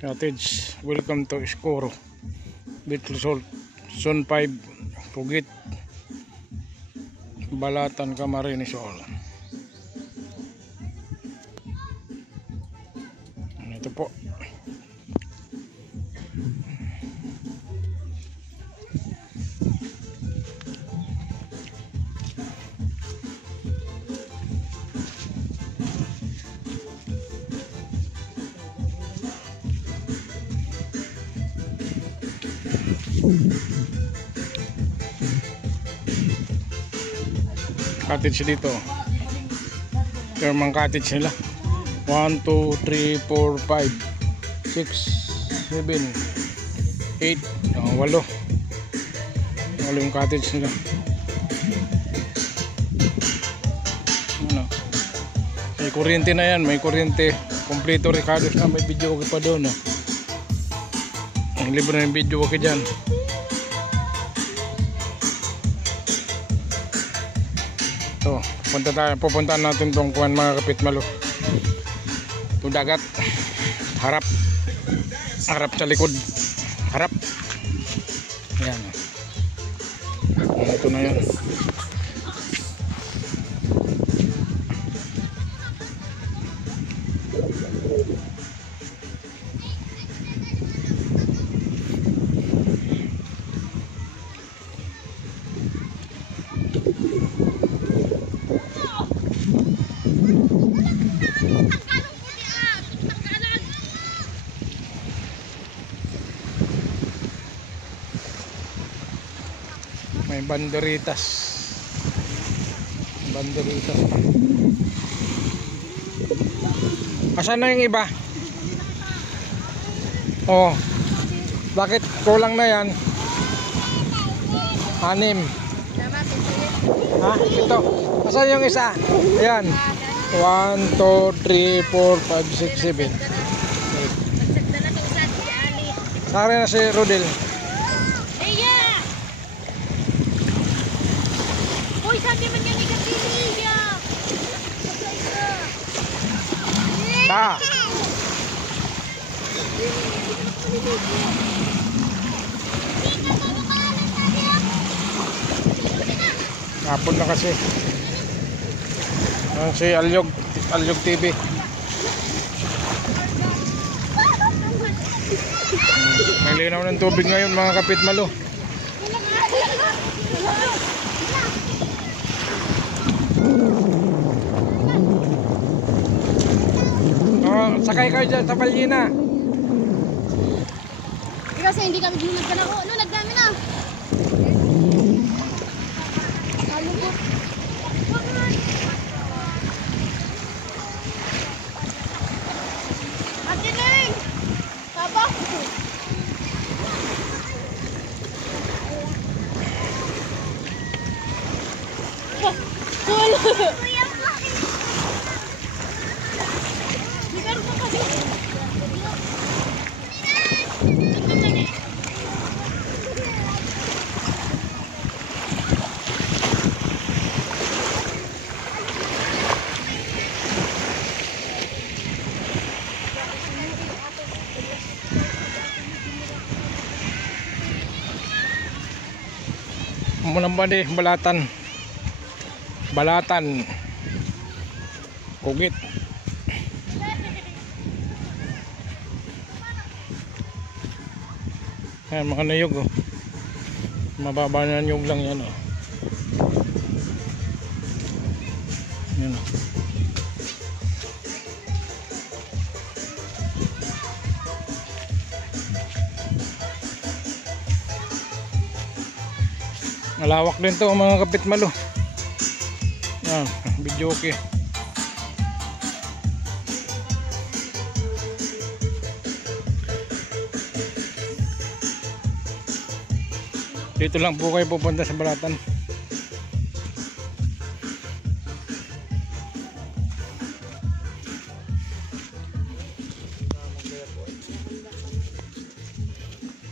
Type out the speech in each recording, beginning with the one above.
Cottage. Welcome to Escoro, Bit Resort, Zone 5, Pugit, Balatan, Camarines Sol. Ito po. Cottage dito. German cottage nila. 1, 2, 3, 4, 5, 6, 7, 8, 8 yung cottage nila. Ano? May kuryente na yan, may kuryente. Kompleto Ricardos na, may video okay pa doon. Ang libre na yung video okay dyan. So, pupuntahan natin tong kuwan mga kapitmalo. Itong dagat. Harap sa likod. Harap. Ayan. Ito na yan. May banderitas. Asan na yung iba? Oh, bakit kulang na yan? 6. Ha? Ito. Asan yung isa? Ayan. 1, 2, 3, 4, 5, 6, 7. Sari na si Rodel. Sabi man niya negative. Ta. Hapon na kasi. Si Alyog TV. May linaw ng tubig ngayon mga kapitmalo. Sakay kayo dyan sa Palyina. Kasi hindi kami dinunod ka na. Oh, no, nagdami na. Salubot. Ate Neng! Tabak! Cool! Munang ba di Balatan Pugit. Ayan mga nayog oh. Mababa na niyog lang yan oh. Yan oh. Malawak din to mga kapitmalo. Yan, video okay. Dito lang po kayo pupunta sa Balatan.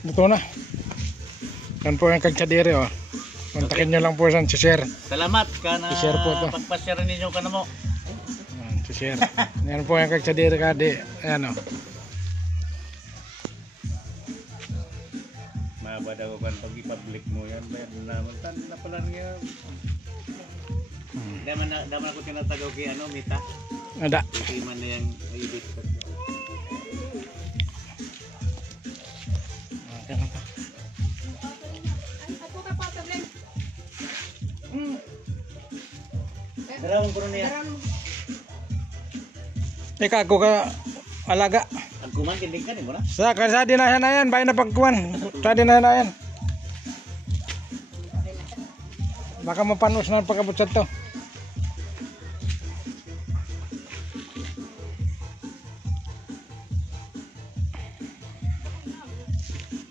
Ito na. Yan po yung kagsadere oh. Kontakin nyo lang po sa share. Salamat ka na I-share po to. pagpa-share ninyo ka na mo. Share. Yan po yung kagsadere kadi. Ayan o. ba daw kan pag i-public mo yan, bayan na magtan na pala nga. Daman ako tinatagaw kay ano, Mita. Ada. Hindi man na yung edit. Darawang ko niya. Ika ako ka alaga. Ang kuman kindig ka ni mo na. Sa dinahan na yan, bayan na pagkuhan. Sa dinahan na yan. Baka mapanos na pagkabot sa to.